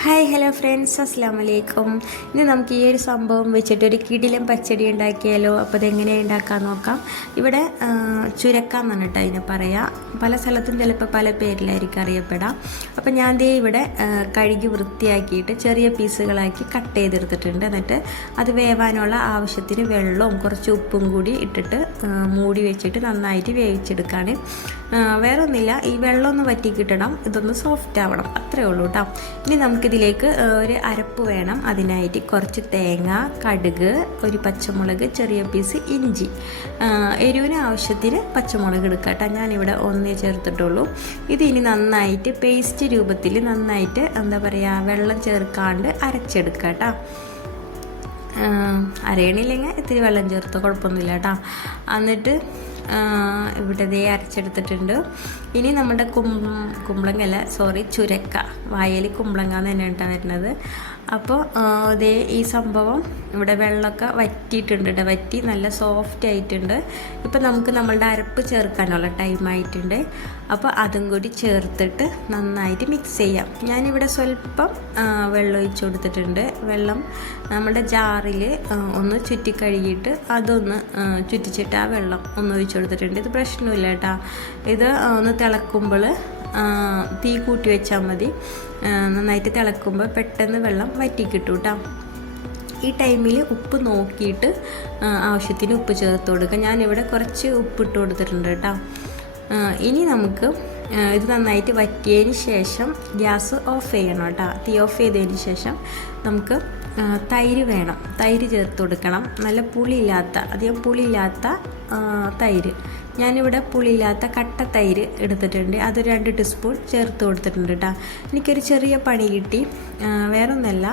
Hi hello friends, അസ്സലാമു അലൈക്കും. ഇനി നമുക്ക് ഈ ഒരു സംഭവം വെച്ചിട്ട് ഒരു കിടിലൻ പച്ചടി ഉണ്ടാക്കിയാലോ. അപ്പോൾ അതെങ്ങനെയാണ് ഉണ്ടാക്കാൻ നോക്കാം. ഇവിടെ ചുരക്കാന്ന് പറഞ്ഞിട്ട് അതിനെ പറയാം. പല സ്ഥലത്തും ചിലപ്പോൾ പല പേരിലായിരിക്കും അറിയപ്പെടാം. അപ്പോൾ ഞാൻ ദേ ഇവിടെ കഴുകി വൃത്തിയാക്കിയിട്ട് ചെറിയ പീസുകളാക്കി കട്ട് ചെയ്തെടുത്തിട്ടുണ്ട്. എന്നിട്ട് അത് വേവാനുള്ള ആവശ്യത്തിന് വെള്ളവും കുറച്ച് ഉപ്പും കൂടി ഇട്ടിട്ട് മൂടി വെച്ചിട്ട് നന്നായിട്ട് വേവിച്ചെടുക്കുകയാണ്. വേറെ ഒന്നുമില്ല, ഈ വെള്ളം ഒന്ന് വറ്റി കിട്ടണം, ഇതൊന്ന് സോഫ്റ്റ് ആവണം, അത്രേ ഉള്ളൂ കേട്ടോ. ഇനി നമുക്കിതിലേക്ക് ഒരു അരപ്പ് വേണം. അതിനായിട്ട് കുറച്ച് തേങ്ങ, കടുക്, ഒരു പച്ചമുളക്, ചെറിയ പീസ് ഇഞ്ചി, എരിവിന് ആവശ്യത്തിന് പച്ചമുളക് എടുക്കുക കേട്ടോ. ഞാനിവിടെ ഒന്നേ ചേർത്തിട്ടുള്ളൂ. ഇത് ഇനി നന്നായിട്ട് പേസ്റ്റ് രൂപത്തിൽ നന്നായിട്ട് എന്താ പറയുക, വെള്ളം ചേർക്കാണ്ട് അരച്ചെടുക്കുക കേട്ടോ. അരയണില്ലെങ്കിൽ ഇത്തിരി വെള്ളം ചേർത്തോ, കുഴപ്പമൊന്നുമില്ല കേട്ടോ. എന്നിട്ട് ഇവിടെ ദേ അരച്ചെടുത്തിട്ടുണ്ട്. ഇനി നമ്മുടെ കുമ്പളങ്ങല്ല, ചുരക്ക, വായൽ കുമ്പളങ്ങ എന്ന് തന്നെയാണ് കേട്ടോ വരുന്നത്. അപ്പോൾ ദേ ഈ സംഭവം ഇവിടെ വെള്ളമൊക്കെ വറ്റിയിട്ടുണ്ട് കേട്ടോ, വറ്റി നല്ല സോഫ്റ്റ് ആയിട്ടുണ്ട്. ഇപ്പോൾ നമുക്ക് നമ്മളുടെ അരപ്പ് ചേർക്കാനുള്ള ടൈമായിട്ടുണ്ട്. അപ്പോൾ അതും കൂടി ചേർത്തിട്ട് നന്നായിട്ട് മിക്സ് ചെയ്യാം. ഞാനിവിടെ സ്വല്പം വെള്ളം ഒഴിച്ചു കൊടുത്തിട്ടുണ്ട്. വെള്ളം നമ്മുടെ ജാറിൽ ഒന്ന് ചുറ്റി കഴുകിയിട്ട് അതൊന്ന് ചുറ്റിച്ചിട്ട് ആ വെള്ളം ഒന്ന് ഒഴിച്ചു കൊടുത്തിട്ടുണ്ട്. ഇത് പ്രശ്നമില്ല കേട്ടോ. ഇത് ഒന്ന് തിളക്കുമ്പോൾ തീ കൂട്ടി വെച്ചാൽ മതി. നന്നായിട്ട് തിളക്കുമ്പോൾ പെട്ടെന്ന് വെള്ളം വറ്റി കിട്ടും കേട്ടോ. ഈ ടൈമിൽ ഉപ്പ് നോക്കിയിട്ട് ആവശ്യത്തിന് ഉപ്പ് ചേർത്ത് കൊടുക്കുക. ഞാനിവിടെ കുറച്ച് ഉപ്പിട്ട് കൊടുത്തിട്ടുണ്ട് കേട്ടോ. ഇനി നമുക്ക് ഇത് നന്നായിട്ട് വറ്റിയതിന് ശേഷം ഗ്യാസ് ഓഫ് ചെയ്യണം കേട്ടോ. തീ ഓഫ് ചെയ്തതിന് ശേഷം നമുക്ക് തൈര് വേണം, തൈര് ചേർത്ത് കൊടുക്കണം. നല്ല പുളിയില്ലാത്ത, അധികം പുളിയില്ലാത്ത തൈര്. ഞാനിവിടെ പുളിയില്ലാത്ത കട്ട തൈര് എടുത്തിട്ടുണ്ട്. അത് 2 ടീസ്പൂൺ ചേർത്ത് കൊടുത്തിട്ടുണ്ട് കേട്ടോ. എനിക്കൊരു ചെറിയ പണി കിട്ടി. വേറൊന്നല്ല,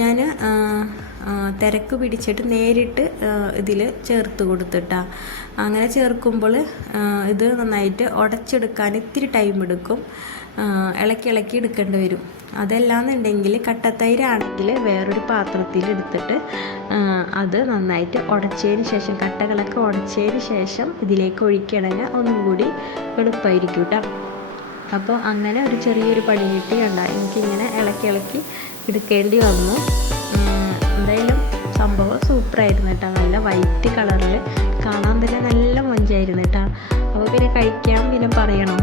ഞാൻ തിരക്ക് പിടിച്ചിട്ട് നേരിട്ട് ഇതിൽ ചേർത്ത് കൊടുത്തിട്ടാ. അങ്ങനെ ചേർക്കുമ്പോൾ ഇത് നന്നായിട്ട് ഉടച്ചെടുക്കാൻ ഇത്തിരി ടൈം എടുക്കും, ഇളക്കി എടുക്കേണ്ടി വരും. അതല്ലാന്നുണ്ടെങ്കിൽ കട്ടത്തൈരാണെങ്കിൽ വേറൊരു പാത്രത്തിൽ എടുത്തിട്ട് അത് നന്നായിട്ട് ഉടച്ചതിന് ശേഷം, കട്ടകളൊക്കെ ഉടച്ചതിന് ശേഷം ഇതിലേക്ക് ഒഴിക്കണമെങ്കിൽ ഒന്നും കൂടി എളുപ്പമായിരിക്കും കേട്ടോ. അപ്പോൾ അങ്ങനെ ഒരു ചെറിയൊരു പണി കിട്ടിയുണ്ട, എനിക്കിങ്ങനെ ഇളക്കി എടുക്കേണ്ടി വന്നു. എന്തായാലും സംഭവം സൂപ്പറായിരുന്നു കേട്ടോ. നല്ല വൈറ്റ് കളറിൽ കാണാൻ തന്നെ നല്ല മൊഞ്ചായിരുന്നു കേട്ടോ. അപ്പോൾ പിന്നെ കഴിക്കാൻ പിന്നെ പറയണം,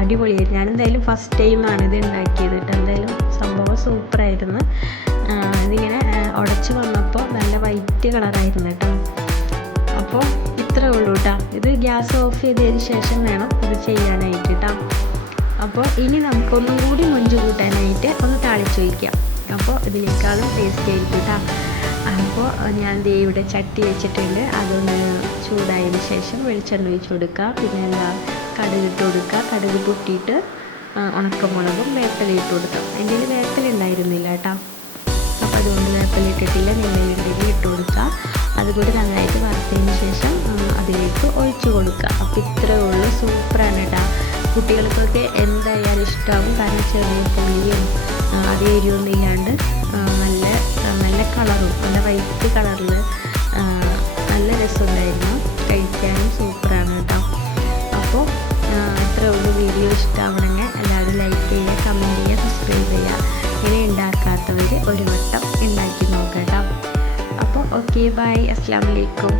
അടിപൊളിയായിരുന്നു. ഞാനെന്തായാലും ഫസ്റ്റ് ടൈമാണ് ഇത് ഉണ്ടാക്കിയത് കേട്ടോ. എന്തായാലും സംഭവം സൂപ്പറായിരുന്നു. ഇതിങ്ങനെ ഉടച്ച് വന്നപ്പോൾ നല്ല വൈറ്റ് കളറായിരുന്നു കേട്ടോ. അപ്പോൾ ഇത്രേ ഉള്ളൂ കേട്ടോ. ഇത് ഗ്യാസ് ഓഫ് ചെയ്തതിന് ശേഷം വേണം ഇത് ചെയ്യാനായിട്ട് കേട്ടോ. അപ്പോൾ ഇനി നമുക്കൊന്നും കൂടി മൊഞ്ച് കൂട്ടാനായിട്ട് ഒന്ന് താളിച്ച് വയ്ക്കാം. അപ്പോൾ ഇതിനേക്കാളും ടേസ്റ്റി ആയിരിക്കും കേട്ടോ. അപ്പോൾ ഞാൻ ദേ ഇവിടെ ചട്ടി വെച്ചിട്ടുണ്ട്. അതൊന്ന് ചൂടായതിന് ശേഷം വെളിച്ചെണ്ണ ഒഴിച്ച് കൊടുക്കുക. പിന്നെ കടുക് ഇട്ട് കൊടുക്കുക. കടുക് പൊട്ടിയിട്ട് ഉണക്കമുളകും വേപ്പിലയിട്ട് കൊടുക്കാം. എൻ്റെ വേപ്പിലുണ്ടായിരുന്നില്ല കേട്ടോ. അപ്പോൾ അതുകൊണ്ട് വേപ്പിലിട്ടിട്ടില്ല. നെല്ലിയുണ്ടെങ്കിൽ ഇട്ട് കൊടുക്കുക. അതുകൂടി നന്നായിട്ട് വറുത്തതിന് ശേഷം അതിലേക്ക് ഒഴിച്ച് കൊടുക്കുക. അപ്പോൾ ഇത്രയേ ഉള്ളൂ. സൂപ്പറാണ് കേട്ടോ. കുട്ടികൾക്കൊക്കെ എന്തായാലും ഇഷ്ടമാകും. കാരണം ചെറിയ പുളിയും അതേ എരിവൊന്നും ഇല്ലാണ്ട് നല്ല കളറും, നല്ല വൈറ്റ് കളറിൽ നല്ല രസമുണ്ടായിരുന്നു. കഴിക്കാനും സൂപ്പറാണ് കേട്ടോ. അപ്പോൾ ഇത്രയേ ഉള്ളൂ. വീഡിയോ ഇഷ്ടമാവണമെങ്കിൽ എല്ലാവരും ലൈക്ക് ചെയ്യുക, കമൻറ്റ് ചെയ്യുക, സബ്സ്ക്രൈബ് ചെയ്യുക. ഇങ്ങനെ ഉണ്ടാക്കാത്തവർ ഒരു വട്ടം ഉണ്ടാക്കി നോക്കാം കേട്ടോ. അപ്പോൾ ഓക്കെ, ബൈ, അസ്സലാമു അലൈക്കും.